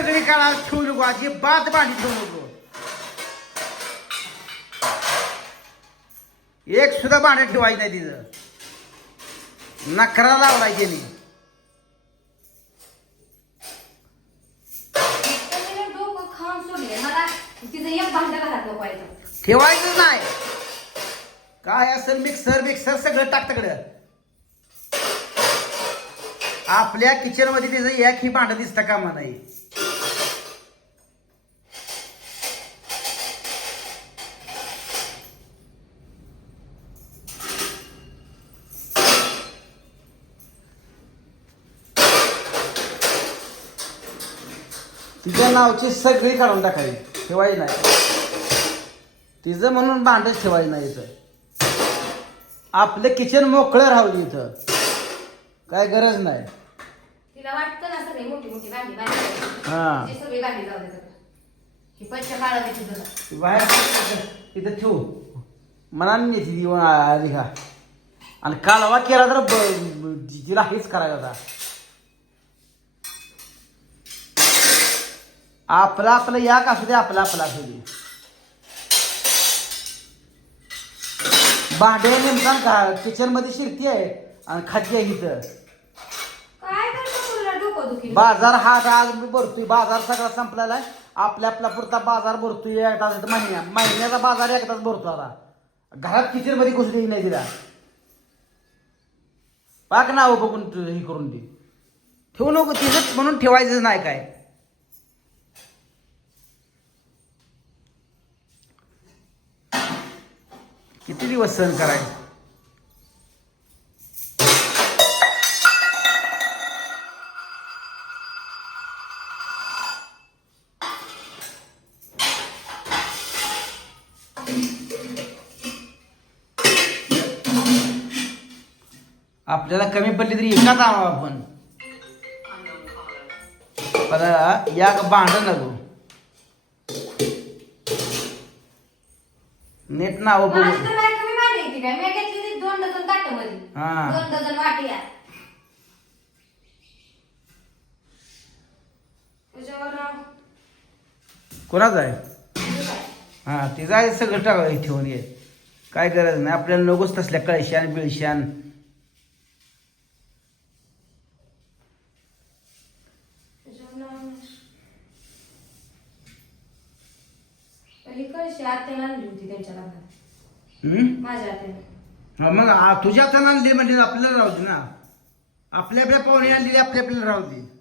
सगळी काळा ठेवू नको अजिबात भांडी ठेवू नको. एक सुद्धा भांडे ठेवायचं नाही तिचं. नखरा लावलाय त्यांनी. तिचं. ठेवायचं नाही. काय असेल मिक्सर मिक्सर सगळं टाक तिकडं. आपल्या किचनमध्ये त्याचं एक ही भांड दिसता कामा नाही तिच्या नावची सगळी काढून टाकावी ठेवायची नाही. तिचं म्हणून भांडच ठेवायचं नाही इथं. आपलं किचन मोकळं राहू दे इथं. काय गरज नाही. तिला वाटतं ना सगळी मोठी मोठी भांडी भांडी हा. ती सगळी भांडी जाऊ देतात. ही पंच काढायची तुला. बाहेर इथं ठेवू. मनाने नेते ती आली का आणि कालवा केला तर ब- ब- तिला हेच करायला होता. आपलं आपलं याक असू दे आपलं आपलं असू दे. भांडे नेमका का? किचनमध्ये शिरती आहे आणि खाद्य आहे इथं. बाजार हा आज मी भरतोय. बाजार सगळा संपलेला आहे. आपल्या आपला पुरता बाजार भरतोय. एकदाच महिन्या महिन्याचा बाजार एकदाच भरतो आता. घरात किचनमध्ये घुसली नाही तिला. पाक नाव बघून तू हे करून दे. ठेवू नको तिचं म्हणून ठेवायचं नाही काय. किती दिवस सहन करायचं? आपल्याला कमी पडली तरी एकाच आणावं आपण पण या भांड नको. नेट नाव बघू. तर काय? मी घेतली ती दोन डझन ताटामध्ये. हा. दोन डझन वाटी आहे त्याच्यावर अं, कोणाच आहे? हे काय? हा तिचं आहे सगळं टाकावं ठेवून ये काय गरज नाही. आपल्याला नकोच तसल्या कळशान बिळशान. ही कळशी आत्याला आणली होती त्यांच्या लग्नात. हम्म? माझ्या आत्याने हा मग आ- तुझ्या हातानं आणली म्हणजे आपल्याला राहू दे ना. आपल्या आपल्या पाहुणे आणलेली आपल्या आपल्याला राहू दे.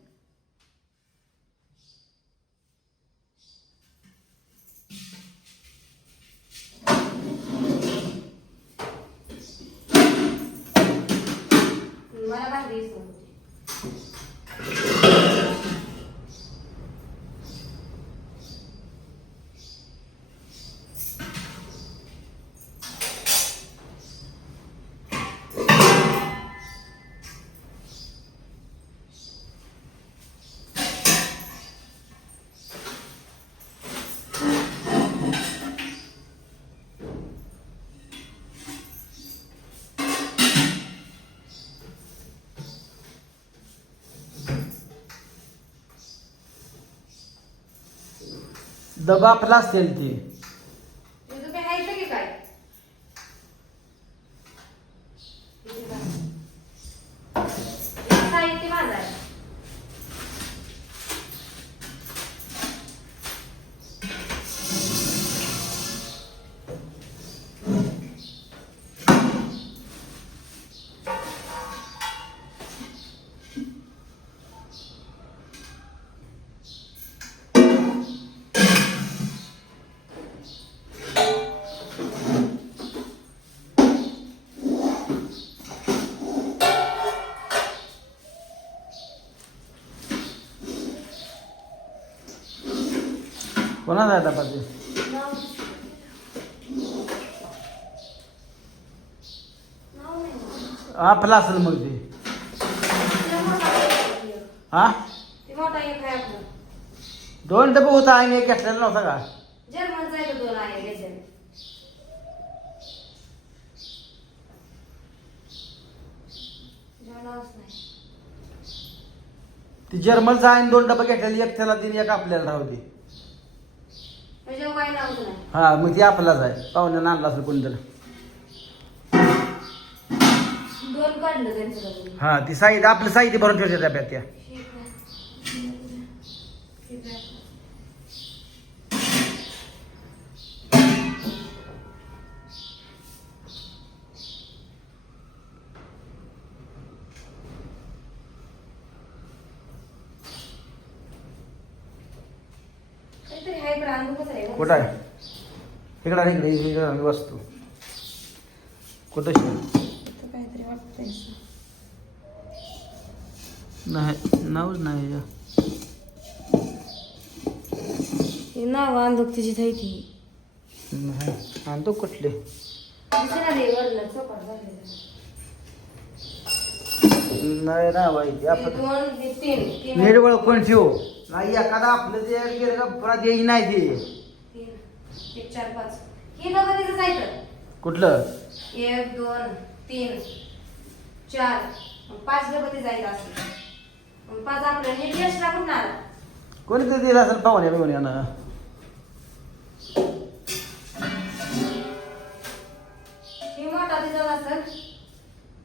दबा आपला असेल ते. कोणाचा आहे डबा आपला असेल मग ते हा? दोन डबे होता आणि एक घेतलेला नव्हता का? जर्मनचा आहे दोन ती जर्मलचा आहे दोन डबा घेतलेली एक त्याला तीन एक आपल्याला राहू दे म्हणजे काय नाव नाही हा मग ती आपलाच आहे पाहुण्यानं आणला असेल कोणतरी दोन काढलं त्यांचं डबं. हा ती साहित्य आपलं साहित्य भरून ठेवते डब्यात त्या. काहीतरी आहे पण अनुभवच आहे. कुठं आहे इकडं आहे, इकडे इकडे आहे वस्तू. कुठं काहीतरी वाटतंय. नाही नावच नाही. हे नाव अंधोक तिची थाई ती. नाही आणतो कुठले? दिसेना रे वरनं चौकात झालेलं. नाही ते हे आपण दोन हे तीन तीन. नीट कोण ठेव? नाही एखादा आपलं ते गेलं का पुरा देई नाही ते. एक चार पाच. हे दोघं तिथं जायचं कुठलं? एक दोन तीन चार. पाच डबं ते जायचं असं. मग पाच आपलं. हे टेस्ट टाकून ना कोणी ते दिलं असेल पाहुण्या बिहुण्यानं हे मोठा तिथं असेल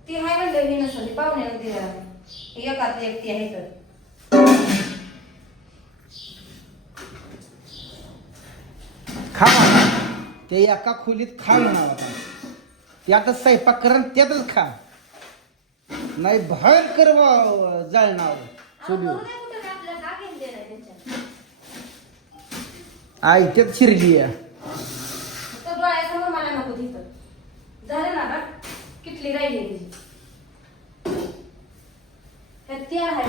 ती हाय म्हणलं हे नसेल पाहुण्यानं दिलं एकात एक ती आहे तर. ते एका खोलीत खा म्हणा आता त्यातच स्वयंपाक करा आणि त्यातच खा. नाही भयंकर वा- जळणार चुलीवर. आई त्यात शिरली आहे. डोळ्यासमोर मला नको तिथं झालं ना बा किटली राहिली त्यात आहे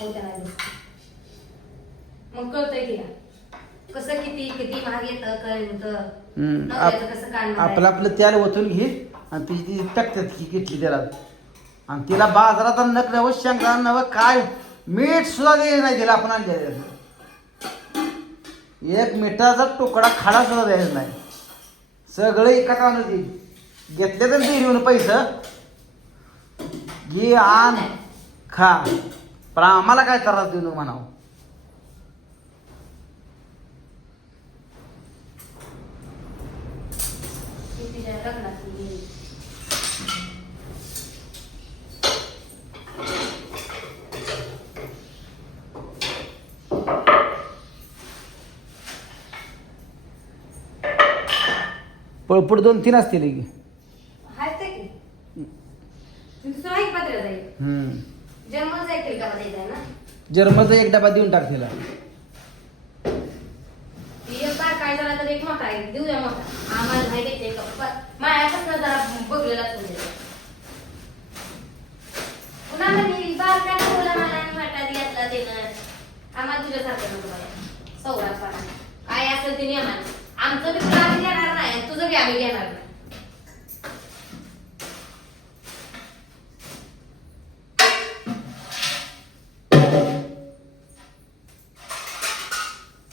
आणि त्याला. मग कळतंय तिला कसं किती किती महाग येतं कसं आपलं आपलं तेल ओतून घे आणि ती ती टाकतात की घेतली त्याला. आणि तिला बाजारात नक नवं शेंगदा नवं काय? मीठ सुद्धा दिले नाही तिला आपण आणलेलं एक मिठाचा तुकडा खाडा सुद्धा द्यायचा नाही. सगळं एका कान होती घेतले तर ते येऊन पैसे. घे आण खा. पण आम्हाला काय त्रास देऊ नको म्हणावं. पळपुट दोन तीन असतील की हम्म. जन्मच ऐकतील का द्यायचा ना. जर्मनचा एक डबा देऊन टाक तिला. एक बार काय झाला तर एक मोठा आहे. देऊ द्या मोठा. आम्हाला नाही मायापासून जरा बघलेला म्हणजे. पुन्हा म्हणे बार काय ठेवला मला आणि मोठा घेतला त्यानं. आम्हाला तुझ्यासारखं नको बाया सौरात काय असेल ते नियमाने आमचं बी तुला आम्ही घेणार नाही. तुझं बी आम्ही घेणार नाही.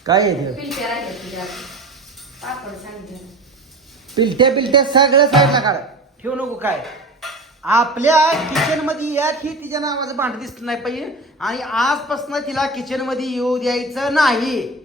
काय आहे ते? पिलट्या राहिल्या तुझ्या पापड सांगितलं पिलट्या पिलट्या सगळं साईडला काढ. ठेवू नको काय. आपल्या किचनमध्ये या की तिच्या नावाचं भांड दिसलं नाही पाहिजे. आणि आजपासून तिला किचनमध्ये येऊ द्यायचं नाही.